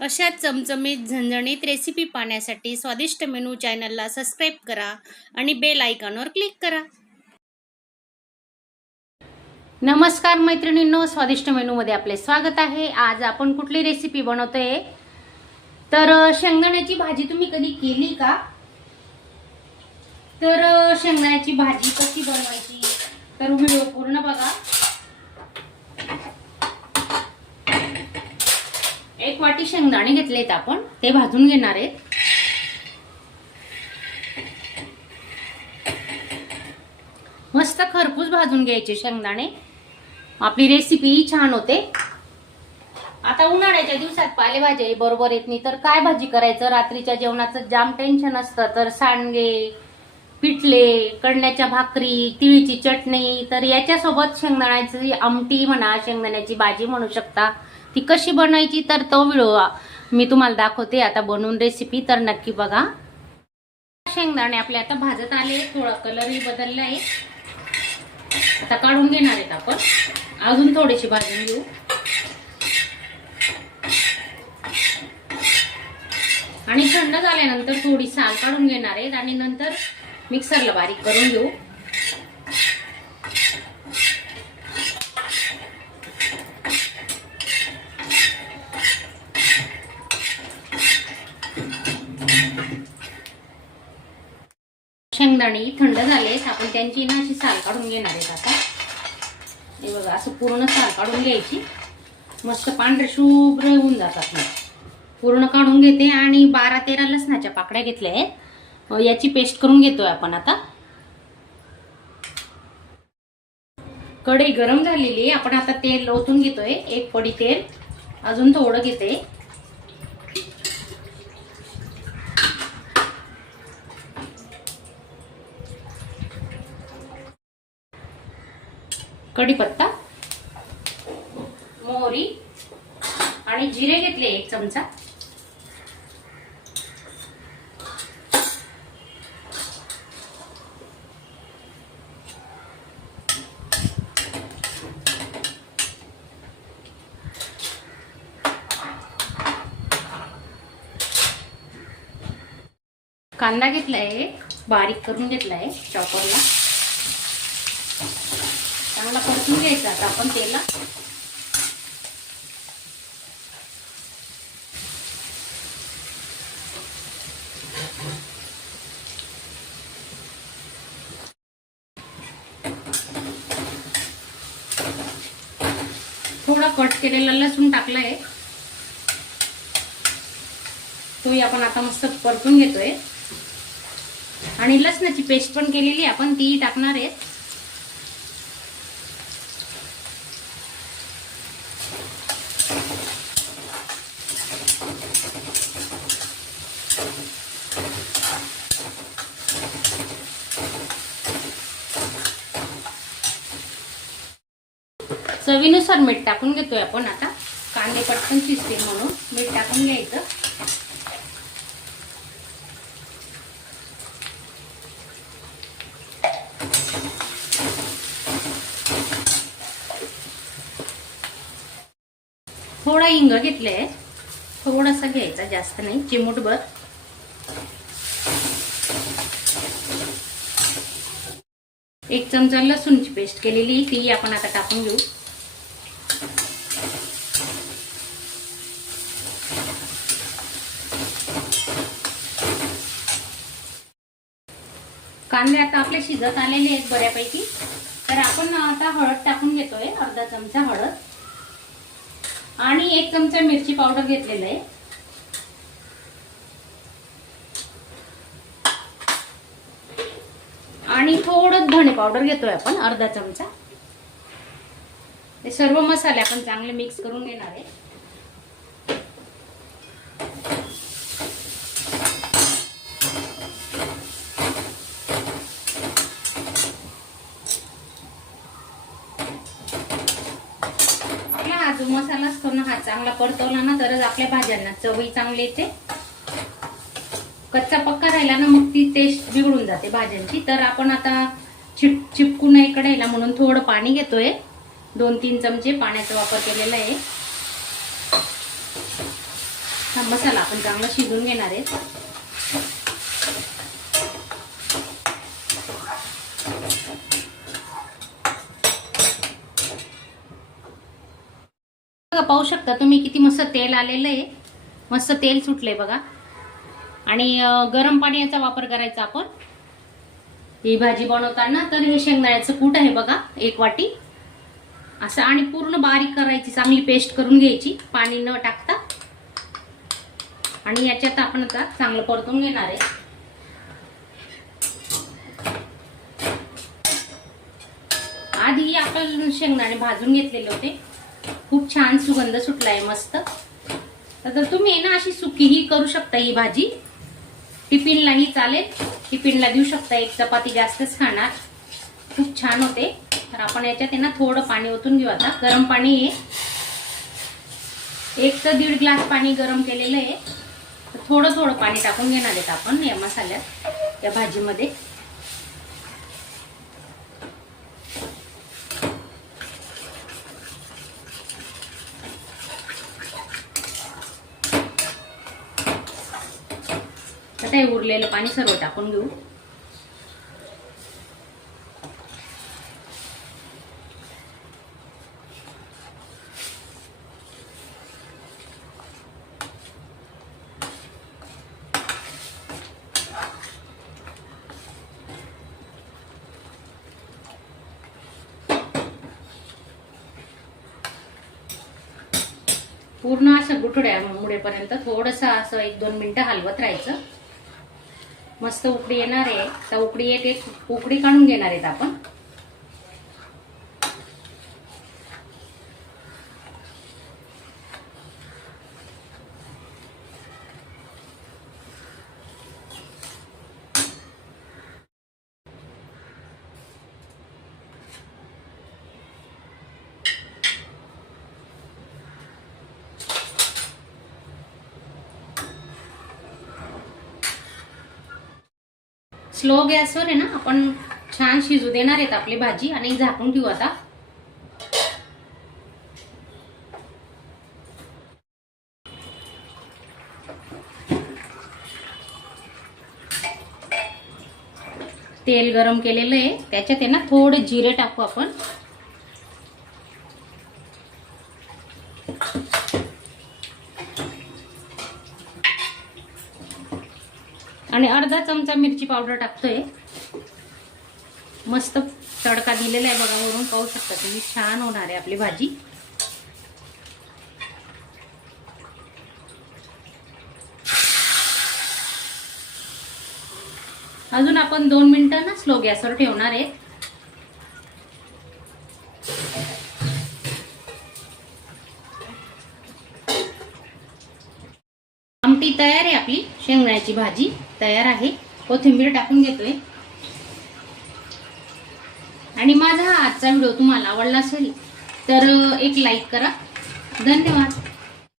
अशा चमचमीत झणझणीत रेसिपी पाहण्यासाठी स्वादिष्ट मेनू चॅनलला सबस्क्राईब करा आणि बेल आयकॉनवर क्लिक करा. नमस्कार मैत्रिणींनो, स्वादिष्ट मेनूमध्ये आपले स्वागत आहे. आज आपण कुठली रेसिपी बनवतोय तर शेंगदाण्याची भाजी तुम्ही कधी केली का? तर शेंगदाण्याची भाजी कशी बनवायची तर व्हिडिओ पूर्ण बघा. 1 वाटी शेंगदाणे घेतलेत आपण, ते भाजून घेणार आहेत. मस्त खरपूस भाजून घ्यायचे शेंगदाणे, आपली रेसिपी छान होते. आता उन्हाळ्याच्या दिवसात पालेभाज्या बरोबर येत नाही तर काय भाजी करायचं, रात्रीच्या जेवणाचं जाम टेन्शन असतं. तर सांडगे, पिठले, कणण्याच्या भाकरी, तिळीची चटणी, तर याच्यासोबत शेंगदाण्याची आमटी म्हणा, शेंगदाण्याची भाजी म्हणू शकता. ती कशी बनवायची तर तो व्हिडिओ मी तुम्हाला दाखवते आता बनवून रेसिपी, तर नक्की बघा. शेंगदाणे आपले आता भाजत आले, थोडा कलरही बदलला आहे. आता काढून घेणार आहेत आपण, अजून थोडेसे भाजून घेऊ. आणि थंड झाल्यानंतर थोडी साल काढून घेणार आहेत आणि नंतर मिक्सरला बारीक करून घेऊ. शेंगदाणे थंड झालेत, आपण त्यांची ना अशी साल काढून घेणार आहेत. आता हे बघा, असं पूर्ण साल काढून घ्यायची. मस्त पांढरे शुभ्र होऊन जातात. पूर्ण काढून घेते आणि 12-13 लसणाच्या पाकड्या घेतल्या आहेत. याची पेस्ट करून घेतोय आपण. आता कढई गरम झालेली आहे, आपण आता तेल ओतून घेतोय. 1 पडी तेल, अजून थोडं घेते. कढीपत्ता, मोहरी आणि जिरे घेतले 1 चमचा. कांदा घेतलाय, बारीक करून घेतलाय चॉपरला. चांगला परतून घ्यायचा आता आपण तेला. थोडा कट केलेला लसूण टाकलाय, तोही आपण आता मस्त परतून घेतोय. आणि लसणाची पेस्ट पण केलेली आपण, ती टाकणार आहे. चवीनुसार मीठ टाकून घेतोय आपण. आता कांदे पटकन शिजतील म्हणून मीठ टाकून घ्यायचं. थोडा हिंग घेतलाय, थोडासा घ्यायचा, जास्त नाही, चिमूटभर. एक चमचा लसूणची पेस्ट केलेली, ती आपण आता टाकून घेऊ. कांदे आता आपले शिजत आलेले आहेत बऱ्यापैकी. तर आपण आता हळद टाकून घेतोय, अर्धा चमचा हळद आणि 1 चमचा मिरची पावडर घेतलेला आहे. आणि थोडं धणे पावडर घेतोय आपण, अर्धा चमचा. हे सर्व मसाले आपण चांगले मिक्स करून घेणार आहे. आपला हा जो मसाला असतो ना, हा चांगला परतवला ना तरच आपल्या भाज्यांना चवही चांगली येते. कच्चा पक्का राहिला ना मग ती टेस्ट बिघडून जाते भाज्यांची. तर आपण आता चिपकू नये कढईला म्हणून थोडं पाणी घेतोय. 2-3 चमचे पाण्याचा वापर केलेला आहे. मसाला आपण चांगला शिजून घेणार आहे. पाहू शकता तुम्ही किती मस्त तेल आलेलं आहे. मस्त तेल सुटलंय बघा. आणि गरम पाण्याचा वापर करायचा आपण ही भाजी बनवताना. तर हे शेंगदाण्याचं कूट आहे बघा 1 वाटी असं. आणि पूर्ण बारीक करायची, चांगली पेस्ट करून घ्यायची पाणी न टाकता. आणि याच्यात आपण आता चांगलं परतून घेणार आहे. आधी आपण शेंगदाणे भाजून घेतलेले होते. खूप छान सुगंध सुटलाय मस्त. तर तुम्ही ना अशी सुकीही करू शकता. ही भाजी टिफिनलाही चालेल, टिफिनला देऊ शकता. एक चपाती जास्तच खाणार, खूप छान होते. तर आपण याच्यात ना थोडं पाणी ओतून घेऊ. आता गरम पाणी आहे, 1 ते 1.5 ग्लास पाणी गरम केलेलं आहे. थोडं थोडं पाणी टाकून घेणार आहेत आपण या मसाल्यात, या भाजीमध्ये. आता हे उरलेलं पाणी सर्व टाकून घेऊ. पूर्ण असं गुठड्या मुडेपर्यंत थोडंसं असं 1-2 मिनिटं हलवत राहायचं. मस्त उकडी येणार आहे. तर उकडी एक उकडी काढून घेणार आहेत आपण. स्लो गॅसवर आहे ना आपण छान शिजू देणार आहेत आपली भाजी. आणि झाकून ठेवू आता. तेल गरम केलेलं आहे, त्याच्यात आहे ना थोडे जिरे टाकू आपण. आणि अर्धा चमचा मिरची पावडर टाकतोय. मस्त तडका दिलेला आहे बघा, वरून पाहू शकता तुम्ही. छान होणार आहे आपली भाजी. अजून आपण 2 मिनिटं ना स्लो गॅसवर ठेवणार आहे. आमटी तयार आहे आपली. शेंगदाण्याची भाजी तयार आहे. कोथिंबीर टाकून घेतोय. आणि माझा आजचा व्हिडिओ तुम्हाला आवडला असेल तर एक लाईक करा. धन्यवाद.